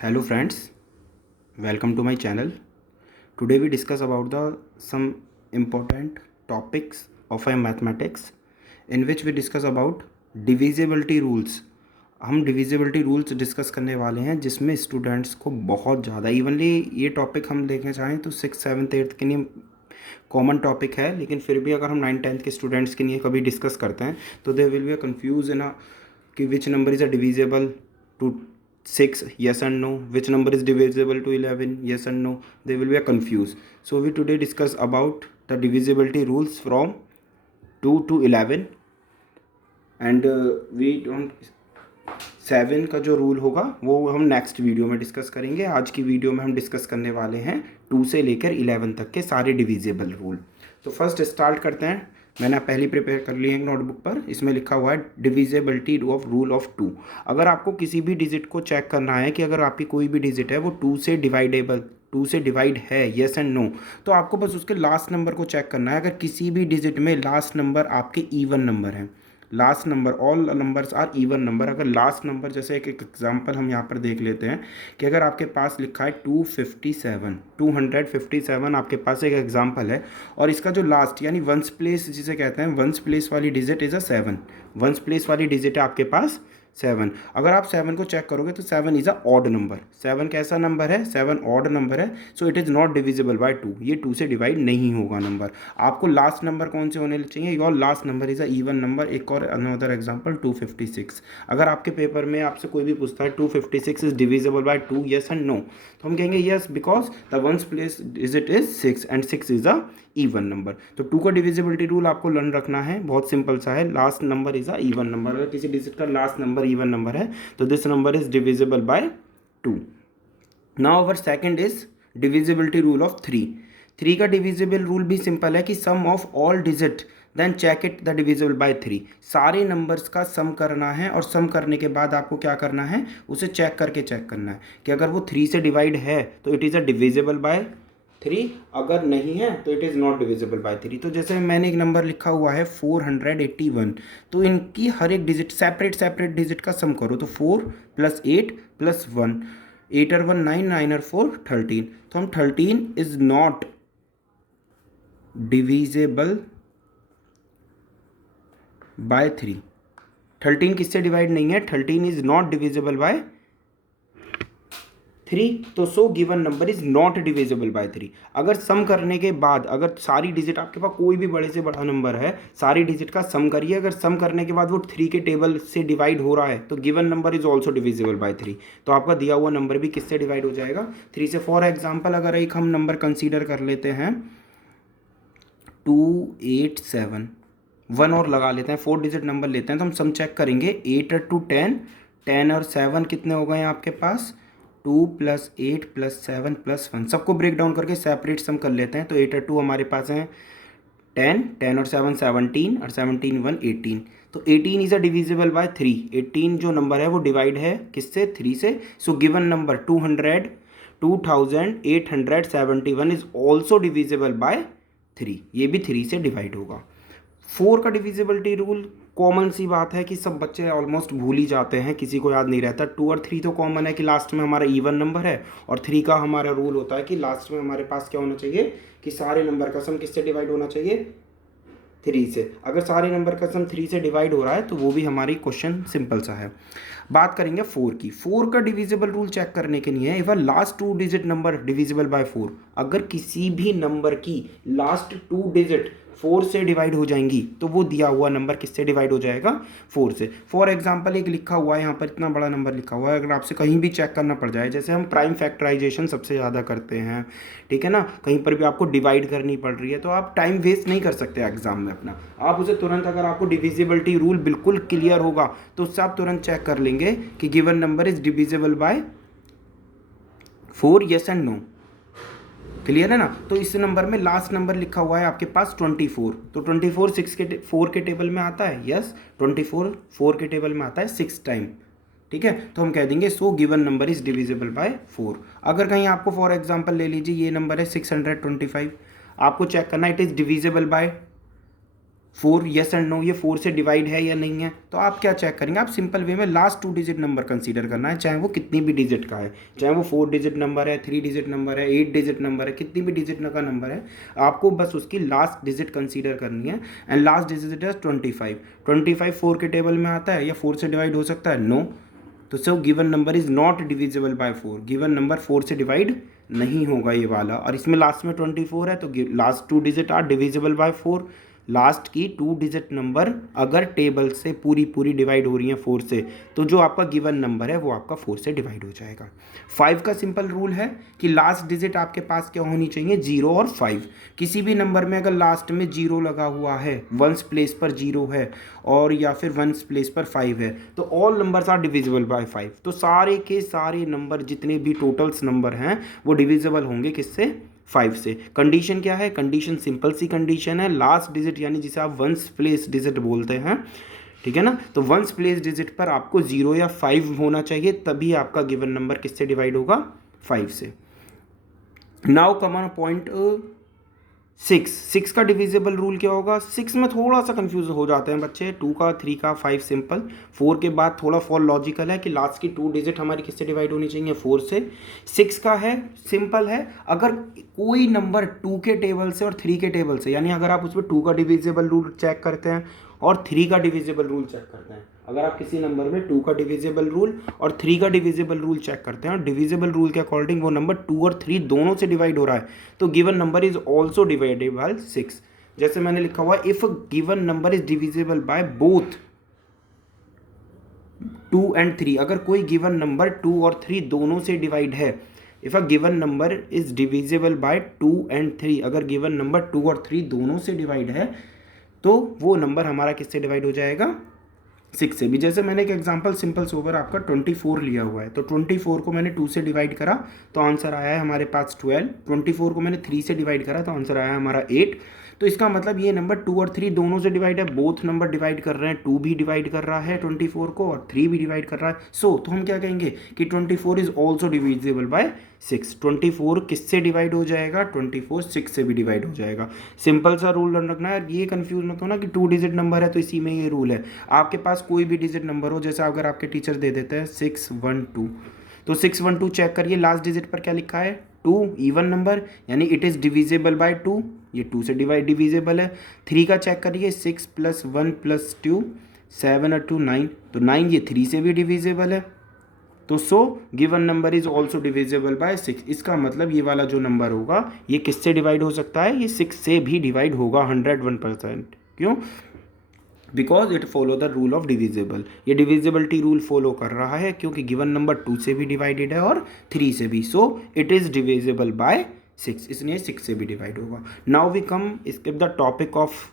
Hello friends, welcome to my channel. Today we discuss about the some important topics of a mathematics in which we discuss about divisibility rules. हम divisibility rules discuss करने वाले हैं जिसमें students को बहुत ज़्यादा evenly ये topic हम देखना चाहें तो 6, 7, 8 के लिए कॉमन टॉपिक है, लेकिन फिर भी अगर हम 9, 10 के स्टूडेंट्स के लिए कभी डिस्कस करते हैं तो they will be confuse in कि which number is a divisible to 6, yes and no, which number is divisible to 11, yes and no, they will be confused. So we today discuss about the divisibility rules from 2 to 11 and we don't 7 का जो rule होगा वो हम next video में discuss करेंगे। आज की video में हम डिस्कस करने वाले हैं 2 से लेकर 11 तक के सारे डिविजिबल रूल। तो फर्स्ट स्टार्ट करते हैं। मैंने पहले प्रिपेयर कर ली है एक नोटबुक पर, इसमें लिखा हुआ है डिविजिबिलिटी ऑफ रूल ऑफ 2। अगर आपको किसी भी डिजिट को चेक करना है कि अगर आपकी कोई भी डिजिट है वो 2 से डिवाइड है, येस एंड नो, तो आपको बस उसके लास्ट नंबर को चेक करना है। अगर किसी भी डिजिट में लास्ट नंबर आपके इवन नंबर हैं, last number all numbers are even number, अगर लास्ट नंबर जैसे एक एग्जांपल हम यहाँ पर देख लेते हैं कि अगर आपके पास लिखा है 257 आपके पास एक एग्जांपल है और इसका जो लास्ट यानी वंस प्लेस जिसे कहते हैं, वंस प्लेस वाली digit is a 7, ones place वाली डिजिट है आपके पास 7। अगर आप 7 को चेक करोगे तो 7 इज़ अ ऑड नंबर। 7 कैसा नंबर है? 7 ऑड नंबर है, सो it is not divisible by 2। ये 2 से डिवाइड नहीं होगा नंबर। आपको लास्ट नंबर कौन से होने चाहिए? Your last number is a even number. एक और अनदर एग्जांपल 256। अगर आपके पेपर में आपसे कोई भी पूछता है 256 is divisible by 2, yes and no, तो हम कहेंगे yes because the ones place digit is 6 and 6 is a even number. तो 2 का डिविजिबिलिटी रूल आपको लर्न रखना है, बहुत सिंपल सा है। Last number is a even number. अगर किसी डिजिट का लास्ट नंबर इवन नंबर है तो this number is divisible by 2। Now our second is divisibility rule of 3। 3 का डिविजिबल रूल भी सिंपल है कि sum of all digit then check it the divisible by 3। सारे नंबर्स का सम करना है और सम करने के बाद आपको क्या करना है, उसे चेक करना है कि अगर वो 3 से डिवाइड है तो it is a divisible by 3, अगर नहीं है तो it is not divisible by 3। तो जैसे मैंने एक नंबर लिखा हुआ है 481, तो इनकी हर एक डिजिट सेपरेट डिजिट का सम करो। तो 4 + 8 + 1, 8 और 1 9, 9 और 4 13। तो हम 13 इज नॉट डिविजिबल बाय 3। 13 किससे डिवाइड नहीं है? 13 इज नॉट डिविजिबल बाय 3। तो so given number is not divisible by 3। अगर सम करने के बाद अगर सारी डिजिट आपके पास कोई भी बड़े से बड़ा नंबर है, सारी डिजिट का सम करिए, अगर सम करने के बाद वो 3 के टेबल से डिवाइड हो रहा है तो given number is also divisible by 3। तो आपका दिया हुआ नंबर भी किससे डिवाइड हो जाएगा? 3 से। फॉर एग्जाम्पल अगर एक हम नंबर कंसीडर कर लेते हैं 287, 1 और लगा लेते हैं, 4 डिजिट नंबर लेते हैं, तो हम सम चेक करेंगे 8 और 2 10, 10 और 7 कितने हो गए आपके पास? 2 + 8 + 7 + 1। सबको ब्रेक डाउन करके सेपरेट सम कर लेते हैं। तो 8 और 2 हमारे पास हैं 10, 10 और 7 17 और 17 1 18। तो 18 इज़ अ डिविजिबल बाय 3। 18 जो नंबर है वो डिवाइड है किससे? 3 से। So given number 2871 is also divisible by 3। ये भी 3 से डिवाइड होगा। 4 का डिविजिबिलिटी रूल कॉमन सी बात है कि सब बच्चे ऑलमोस्ट भूल ही जाते हैं, किसी को याद नहीं रहता। 2 और 3 तो कॉमन है कि लास्ट में हमारा इवन नंबर है, और 3 का हमारा रूल होता है कि लास्ट में हमारे पास क्या होना चाहिए कि सारे नंबर का सम किससे डिवाइड होना चाहिए? 3 से। अगर सारे नंबर का सम 3 से डिवाइड हो रहा है तो वो भी हमारी क्वेश्चन सिंपल सा है। बात करेंगे 4 की। 4 का डिविजिबल रूल चेक करने के लिए if last 2 digit number divisible by 4, अगर किसी भी नंबर की लास्ट 2 डिजिट 4 से डिवाइड हो जाएंगी तो वो दिया हुआ नंबर किससे डिवाइड हो जाएगा? 4 से। फॉर एग्जांपल एक लिखा हुआ है यहाँ पर, इतना बड़ा नंबर लिखा हुआ है, अगर आपसे कहीं भी चेक करना पड़ जाए, जैसे हम प्राइम फैक्टराइजेशन सबसे ज़्यादा करते हैं, ठीक है ना, कहीं पर भी आपको डिवाइड करनी पड़ रही है तो आप टाइम वेस्ट नहीं कर सकते एग्जाम में अपना, आप उसे तुरंत, अगर आपको डिविजिबिलिटी रूल बिल्कुल क्लियर होगा तो उससे आप तुरंत चेक कर लेंगे कि given number is divisible by 4, yes and no. Clear है ना? तो इस नंबर में लास्ट नंबर लिखा हुआ है आपके पास 24, तो 24 4 के टेबल में आता है, यस 24 4 के टेबल में आता है 6 टाइम, ठीक है। तो हम कह देंगे so given number is divisible by 4। अगर कहीं आपको फॉर एग्जांपल ले लीजिए ये नंबर है 625, आपको चेक करना it is divisible by 4, yes and no, ये 4 से डिवाइड है या नहीं है। तो आप क्या चेक करेंगे, आप सिंपल वे में लास्ट 2 डिजिट नंबर कंसीडर करना है, चाहे वो कितनी भी डिजिट का है, चाहे वो 4 डिजिट नंबर है, 3 डिजिट नंबर है, 8 डिजिट नंबर है, कितनी भी डिजिट का नंबर है, आपको बस उसकी लास्ट डिजिट कंसीडर करनी है। एंड लास्ट डिजिट है 25। 25 4 के टेबल में आता है या 4 से डिवाइड हो सकता है, नो। तो so given number is not divisible by 4, given number 4 से डिवाइड नहीं होगा ये वाला। और इसमें लास्ट में 24 है, तो last 2 digit are divisible by 4। Last की 2 डिजिट नंबर अगर टेबल से पूरी डिवाइड हो रही है 4 से, तो जो आपका गिवन नंबर है वो आपका 4 से डिवाइड हो जाएगा। 5 का सिंपल रूल है कि लास्ट डिजिट आपके पास क्या होनी चाहिए, 0 और 5। किसी भी नंबर में अगर लास्ट में 0 लगा हुआ है, वंस प्लेस पर 0 है और या फिर वंस प्लेस पर 5 है, तो all numbers are divisible by 5। तो सारे के सारे नंबर जितने भी टोटल्स नंबर हैं वो डिविजिबल होंगे किससे, 5 से। कंडीशन क्या है, कंडीशन सिंपल सी कंडीशन है, लास्ट डिजिट यानी जिसे आप वंस प्लेस डिजिट बोलते हैं, ठीक है ना। तो वंस प्लेस डिजिट पर आपको 0 या 5 होना चाहिए, तभी आपका गिवन नंबर किससे डिवाइड होगा, 5 से। नाउ कम ऑन पॉइंट 6 का डिविजिबल रूल क्या होगा। 6 में थोड़ा सा कंफ्यूज हो जाते हैं बच्चे, 2 का, 3 का, 5 सिंपल। 4 के बाद थोड़ा फॉर लॉजिकल है कि लास्ट की 2 डिजिट हमारी किससे डिवाइड होनी चाहिए, 4 से। 6 का है सिंपल है, अगर कोई नंबर 2 के टेबल से और 3 के टेबल से, यानी अगर आप उसमें 2 का डिविजिबल रूल चेक करते हैं और 3 का डिविजिबल रूल चेक करते हैं, अगर आप किसी नंबर में 2 का डिविजिबल रूल और 3 का डिविजिबल रूल चेक करते हैं और डिविजिबल रूल के अकॉर्डिंग वो नंबर 2 और 3 दोनों से डिवाइड हो रहा है, तो given number is also dividable by 6। जैसे मैंने लिखा हुआ, if given number is divisible by both 2 and 3, अगर कोई गिवन नंबर 2 और 3 दोनों से डिवाइड है, if a given number is divisible by 2 and 3, अगर गिवन नंबर 2 और 3 दोनों से डिवाइड है, तो वो नंबर हमारा किससे डिवाइड हो जाएगा, 6 से भी। जैसे मैंने एक एग्जांपल सिंपल सोवर आपका 24 लिया हुआ है, तो 24 को मैंने 2 से डिवाइड करा तो आंसर आया है हमारे पास 12। 24 को मैंने 3 से डिवाइड करा तो आंसर आया हमारा 8। तो इसका मतलब ये नंबर 2 और 3 दोनों से डिवाइड है, बोथ नंबर डिवाइड कर रहे हैं, 2 भी डिवाइड कर रहा है 24 को और 3 भी डिवाइड कर रहा है। तो हम क्या कहेंगे कि 24 इज ऑल्सो डिविजिबल बाय 6। 24 किससे डिवाइड हो जाएगा, 24 6 से भी डिवाइड हो जाएगा। सिंपल सा रूल रखना है, ये कंफ्यूज मत होना कि 2 डिजिट नंबर है तो इसी में ये रूल है। आपके पास कोई भी डिजिट नंबर हो, जैसे अगर आपके टीचर दे देते हैं 612, तो 612 चेक करिए, लास्ट डिजिट पर क्या लिखा है, 2, इवन नंबर, यानी इट इज़ डिविजिबल बाय 2, ये 2 से डिविजिबल है। 3 का चेक करिए, 6 + 1 + 2 7 और 2 9, तो 9 ये 3 से भी डिविजिबल है। तो given number is also divisible by 6। इसका मतलब ये वाला जो नंबर होगा ये किससे डिवाइड हो सकता है, ये 6 से भी डिवाइड होगा 101%। क्यों, because it follow the rule of divisible, ये डिविजिबिलिटी रूल फॉलो कर रहा है क्योंकि गिवन नंबर 2 से भी डिवाइडेड है और 3 से भी, so it is divisible by 6, इसलिए 6 से भी डिवाइड होगा। Now we come skip the topic of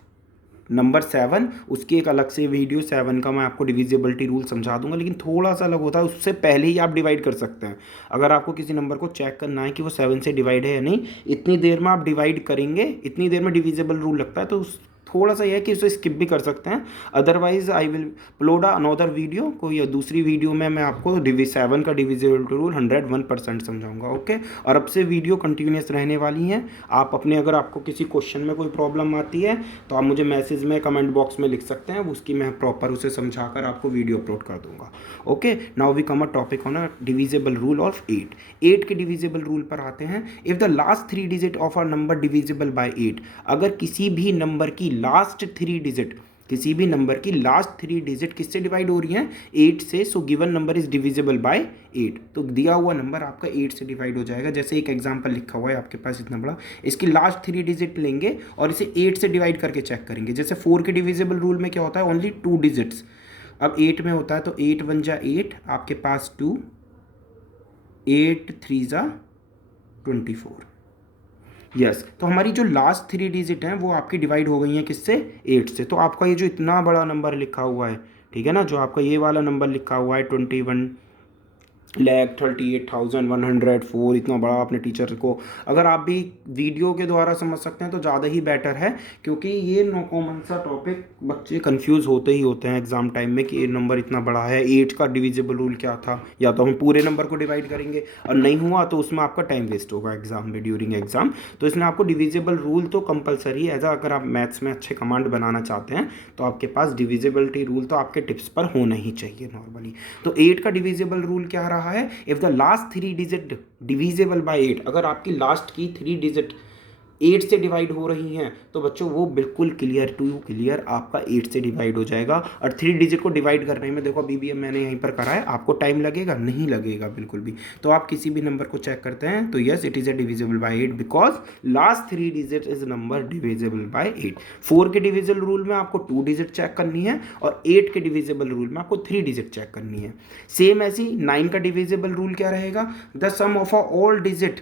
number 7, उसकी एक अलग से वीडियो 7 का मैं आपको डिविजिबिलिटी रूल समझा दूंगा, लेकिन थोड़ा सा अलग होता है, उससे पहले ही आप डिवाइड कर सकते हैं। अगर आपको किसी नंबर को चेक करना है कि वो 7 से डिवाइड है या नहीं, इतनी देर में आप डिवाइड करेंगे, इतनी देर में डिविजिबल रूल लगता है, तो थोड़ा सा यह है कि उसे स्किप भी कर सकते हैं। Otherwise I will upload another video, कोई दूसरी वीडियो में मैं आपको 7 का डिविजिबिलिटी रूल 101% समझाऊंगा। ओके, और अब से वीडियो कंटिन्यूस रहने वाली हैं। आप अपने, अगर आपको किसी क्वेश्चन में कोई प्रॉब्लम आती है तो आप मुझे मैसेज में, कमेंट बॉक्स में लिख सकते हैं, उसकी मैं प्रॉपर उसे समझाकर आपको वीडियो अपलोड कर दूंगा। Okay, now we come a topic on a divisible rule of 8। 8 के डिविजिबल रूल पर आते हैं। If the last 3 digit of a number divisible by 8, अगर किसी भी नंबर की लास्ट 3 डिजिट, किसी भी नंबर की लास्ट 3 डिजिट किससे डिवाइड हो रही हैं, 8 से, so given number is divisible by 8, तो दिया हुआ नंबर आपका 8 से डिवाइड हो जाएगा। जैसे एक एग्जांपल लिखा हुआ है आपके पास इतना बड़ा, इसकी लास्ट 3 डिजिट लेंगे और इसे 8 से डिवाइड करके चेक करेंगे। जैसे 4 के डिविजिबल रूल में क्या होता है, ओनली 2 डिजिट्स, अब 8 में होता है तो 8 1 जा 8, आपके पास 2, 8 3 जा 24। यस, तो हमारी जो लास्ट 3 डिजिट हैं वो आपकी डिवाइड हो गई हैं किससे, 8 से। तो आपका ये जो इतना बड़ा नंबर लिखा हुआ है, ठीक है ना, जो आपका ये वाला नंबर लिखा हुआ है 21 1,38,104, इतना बड़ा आपने टीचर को, अगर आप भी वीडियो के द्वारा समझ सकते हैं तो ज़्यादा ही बेटर है, क्योंकि ये नो कॉमन सा टॉपिक बच्चे कंफ्यूज होते ही होते हैं एग्जाम टाइम में कि ये नंबर इतना बड़ा है, 8 का डिविजिबल रूल क्या था, या तो हम पूरे नंबर को डिवाइड करेंगे और नहीं हुआ तो उसमें आपका टाइम वेस्ट होगा एग्जाम में, ड्यूरिंग एग्जाम। तो इसमें आपको डिविजिबल रूल तो कंपलसरी एज अगर आप मैथ्स में अच्छे कमांड बनाना चाहते हैं तो आपके पास डिविजिबिलिटी रूल तो आपके टिप्स पर होना ही चाहिए नॉर्मली। तो 8 का डिविजिबल रूल क्या रहा है, if the last 3 digit divisible by 8, अगर आपकी लास्ट की 3 डिजिट 8 से डिवाइड हो रही हैं तो बच्चों वो बिल्कुल क्लियर टू क्लियर आपका 8 से डिवाइड हो जाएगा। और 3 डिजिट को डिवाइड करने में देखो अभी भी मैंने यहीं पर करा है, आपको टाइम लगेगा, नहीं लगेगा बिल्कुल भी। तो आप किसी भी नंबर को चेक करते हैं तो yes it is a divisible by 8 because last 3 digit is number divisible by 8। 4 के डिविजिबल रूल में आपको 2 डिजिट चेक करनी है और 8 के डिविजिबल रूल में आपको 3 डिजिट चेक करनी है। सेम ऐसी 9 का डिविजिबल रूल क्या रहेगा, the sum of all digit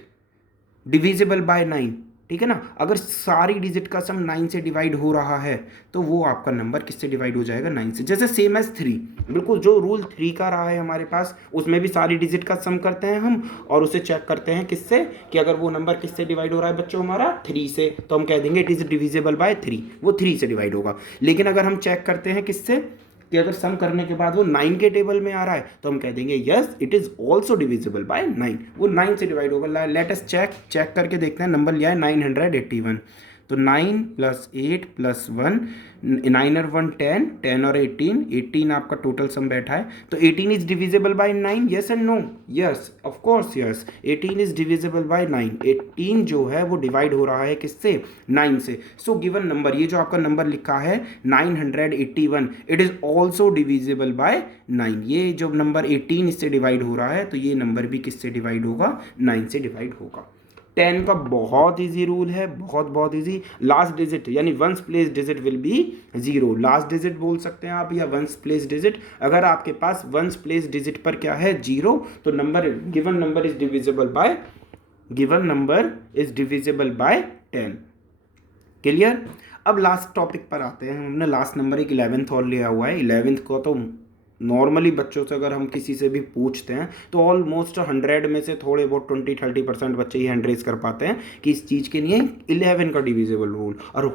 divisible by 9, ठीक है ना। अगर सारी डिजिट का सम 9 से डिवाइड हो रहा है तो वो आपका नंबर किससे डिवाइड हो जाएगा, 9 से। जैसे सेम एज 3, बिल्कुल जो रूल 3 का रहा है हमारे पास, उसमें भी सारी डिजिट का सम करते हैं हम और उसे चेक करते हैं किससे, कि अगर वो नंबर किससे डिवाइड हो रहा है बच्चों हमारा 3 से, तो हम कह देंगे इट इज़ डिविजिबल बाय 3, वो 3 से डिवाइड होगा। लेकिन अगर हम चेक करते हैं किससे, कि अगर सम करने के बाद वो 9 के टेबल में आ रहा है तो हम कह देंगे yes it is also divisible by 9, वो 9 से डिवाइड होगा। लेट अस चेक करके देखते हैं। नंबर लिया है 981, तो 9 + 8 + 1, 9 और 1 10, 10 और 18, 18 आपका टोटल सम बैठा है। तो 18 is divisible by 9, yes and no, yes of course yes, 18 is divisible by 9। 18 जो है वो डिवाइड हो रहा है किससे, 9 से। सो गिवन नंबर, ये जो आपका नंबर लिखा है 981, it is also divisible by 9। ये जो नंबर 18 इससे डिवाइड हो रहा है तो ये नंबर भी किससे डिवाइड होगा, 9 से डिवाइड होगा। 10 का बहुत इजी रूल है, बहुत इजी। लास्ट डिजिट यानी once place digit will be 0, last digit बोल सकते हैं आप या वंस प्लेस डिजिट। अगर आपके पास वंस प्लेस डिजिट पर क्या है 0, तो number given number is divisible bye 10। Clear. अब लास्ट टॉपिक पर आते हैं। हमने लास्ट नंबर एक 11th और लिया हुआ है। 11th को तो नॉर्मली बच्चों से अगर हम किसी से भी पूछते हैं तो ऑलमोस्ट 100 में से थोड़े बहुत 20-30% बच्चे ही हैंड रेज कर पाते हैं कि इस चीज़ के लिए 11 का डिविजिबल रूल, और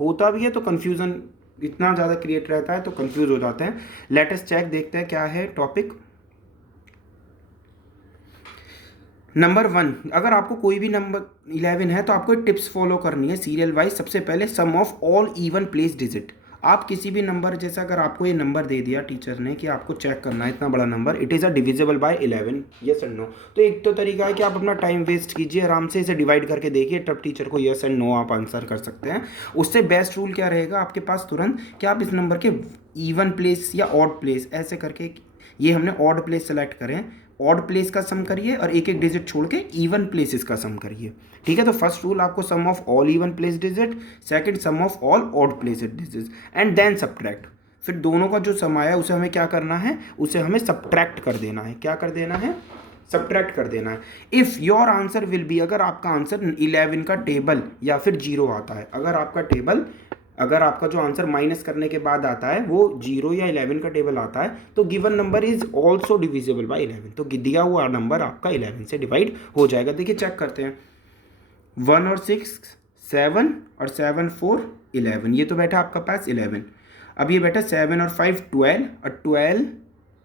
होता भी है तो कन्फ्यूज़न इतना ज़्यादा क्रिएट रहता है तो कंफ्यूज हो जाते हैं। लेट अस चेक, देखते हैं क्या है टॉपिक। नंबर 1, अगर आपको कोई भी नंबर 11 है तो आपको टिप्स फॉलो करनी है सीरियल वाइज। सबसे पहले sum of all even place digit. आप किसी भी नंबर, जैसे अगर आपको ये नंबर दे दिया टीचर ने कि आपको चेक करना है इतना बड़ा number, it is a divisible by 11, yes and no, तो एक तो तरीका है कि आप अपना टाइम वेस्ट कीजिए, आराम से इसे डिवाइड करके देखिए, तब टीचर को यस एंड नो आप आंसर कर सकते हैं। उससे बेस्ट रूल क्या रहेगा आपके पास तुरंत, कि आप इस नंबर के इवन प्लेस या ऑड प्लेस ऐसे करके, ये हमने ऑड प्लेस सेलेक्ट करें, ऑड प्लेस का सम करिए और एक एक डिजिट छोड़ के इवन प्लेसेस का सम करिए। ठीक है, तो फर्स्ट रूल आपको sum of all even place digit, second sum of all odd place digit and then subtract. फिर दोनों का जो सम आया उसे हमें क्या करना है, उसे हमें सब्ट्रैक्ट कर देना है। क्या कर देना है, सब्ट्रैक्ट कर देना है। If your answer will be, अगर आपका आंसर 11 का टेबल या फिर 0 आता है, अगर आपका जो आंसर माइनस करने के बाद आता है वो 0 या 11 का टेबल आता है, तो given number is also divisible by 11, तो दिया हुआ नंबर आपका 11 से डिवाइड हो जाएगा। देखिए चेक करते हैं, 1 और 6 7 और 7 4 11, ये तो बैठा आपका पास 11। अब ये बैठा 7 और 5 12 और 12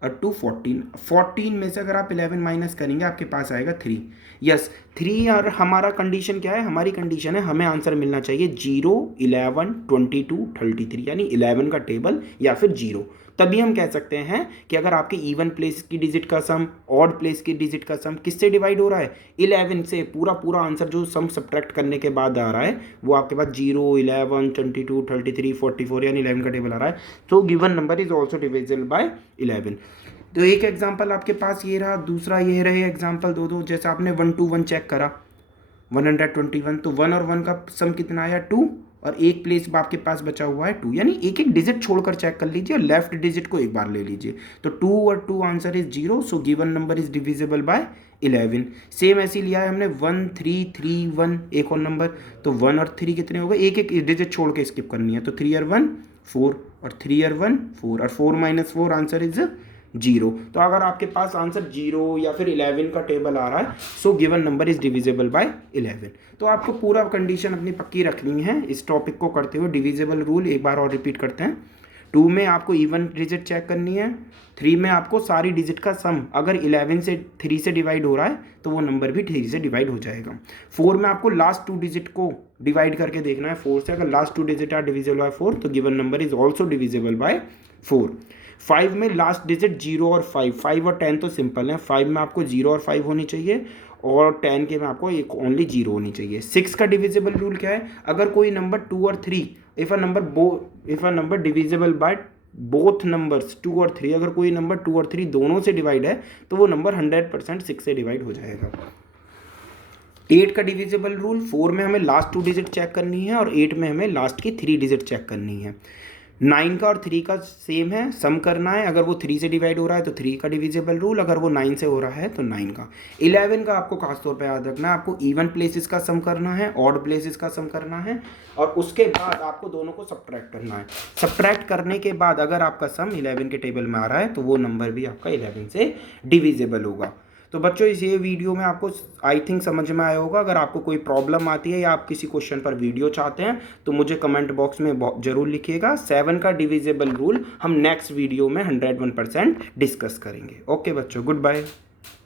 और 2 14। 14 में से अगर आप 11 माइनस करेंगे आपके पास आएगा 3। यस 3, और हमारा कंडीशन क्या है, हमारी कंडीशन है हमें आंसर मिलना चाहिए 0 11 22 33, यानी 11 का टेबल या फिर 0। तभी हम कह सकते हैं कि अगर आपके इवन प्लेस की डिजिट का सम, ऑड प्लेस की डिजिट का सम किससे डिवाइड हो रहा है, 11 से, पूरा आंसर जो सम सब्ट्रैक्ट करने के बाद आ रहा है वो आपके पास 0 11 22 33 44 यानी 11 का टेबल आ रहा है, तो given number is also divisible by 11। तो एक एग्जाम्पल आपके पास ये रहा, दूसरा ये रहे एग्जाम्पल दो। जैसे आपने 1 to 1 चेक करा 121, तो 1 और 1 का सम कितना आया 2, और एक प्लेस आपके पास बचा हुआ है 2, यानी एक एक डिजिट छोड़कर चेक कर लीजिए और लेफ्ट डिजिट को एक बार ले लीजिए। तो 2 और 2 answer is 0, so given number is divisible by 11। Same ऐसे लिया है हमने 1 3 3 1, एक और नंबर, तो 1 और 3 कितने हो गए, एक एक डिजिट छोड़ के स्किप करनी है, तो 3 और 1 4 और 3 और 1 4 और 4 - 4 आंसर इज जीरो। तो अगर आपके पास आंसर 0 या फिर 11 का टेबल आ रहा है, so given number is divisible by 11। तो आपको पूरा कंडीशन अपनी पक्की रखनी है इस टॉपिक को करते हुए। डिविजिबल रूल एक बार और रिपीट करते हैं। 2 में आपको इवन डिजिट चेक करनी है। 3 में आपको सारी डिजिट का सम अगर 11 से 3 से डिवाइड हो रहा है तो वो नंबर भी 3 से डिवाइड हो जाएगा। 4 में आपको लास्ट 2 डिजिट को डिवाइड करके देखना है 4 से। अगर last 2 digit are divisible by 4 तो given number is also divisible by 4। 5 में लास्ट डिजिट 0 और 5 और 10 तो सिंपल है। 5 में आपको 0 और 5 होनी चाहिए और 10 के में आपको एक ओनली 0 होनी चाहिए। 6 का डिविजिबल रूल क्या है? अगर कोई नंबर 2 और 3 if a number divisible by both numbers 2 और 3, अगर कोई नंबर 2 और 3 दोनों से डिवाइड है तो वो नंबर 100% 6 से डिवाइड हो जाएगा। 8 का डिविजिबल रूल, 4 में हमें लास्ट 2 डिजिट चेक करनी है और 8 में हमें लास्ट की 3 डिजिट चेक करनी है। 9 का और 3 का सेम है, सम करना है। अगर वो 3 से डिवाइड हो रहा है तो 3 का डिविजिबल रूल, अगर वो 9 से हो रहा है तो 9 का। 11 का आपको खासतौर पे याद रखना है, आपको इवन प्लेसेस का सम करना है, ऑड प्लेसेस का सम करना है और उसके बाद आपको दोनों को सब्ट्रैक्ट करना है। सब्ट्रैक्ट करने के बाद अगर आपका सम 11 के टेबल में आ रहा है तो वो नंबर भी आपका 11 से डिविजिबल होगा। तो बच्चों इस ये वीडियो में आपको आई थिंक समझ में आया होगा। अगर आपको कोई प्रॉब्लम आती है या आप किसी क्वेश्चन पर वीडियो चाहते हैं तो मुझे कमेंट बॉक्स में ज़रूर लिखिएगा। 7 का डिविजिबल रूल हम नेक्स्ट वीडियो में 101% डिस्कस करेंगे। ओके बच्चों, गुड बाय।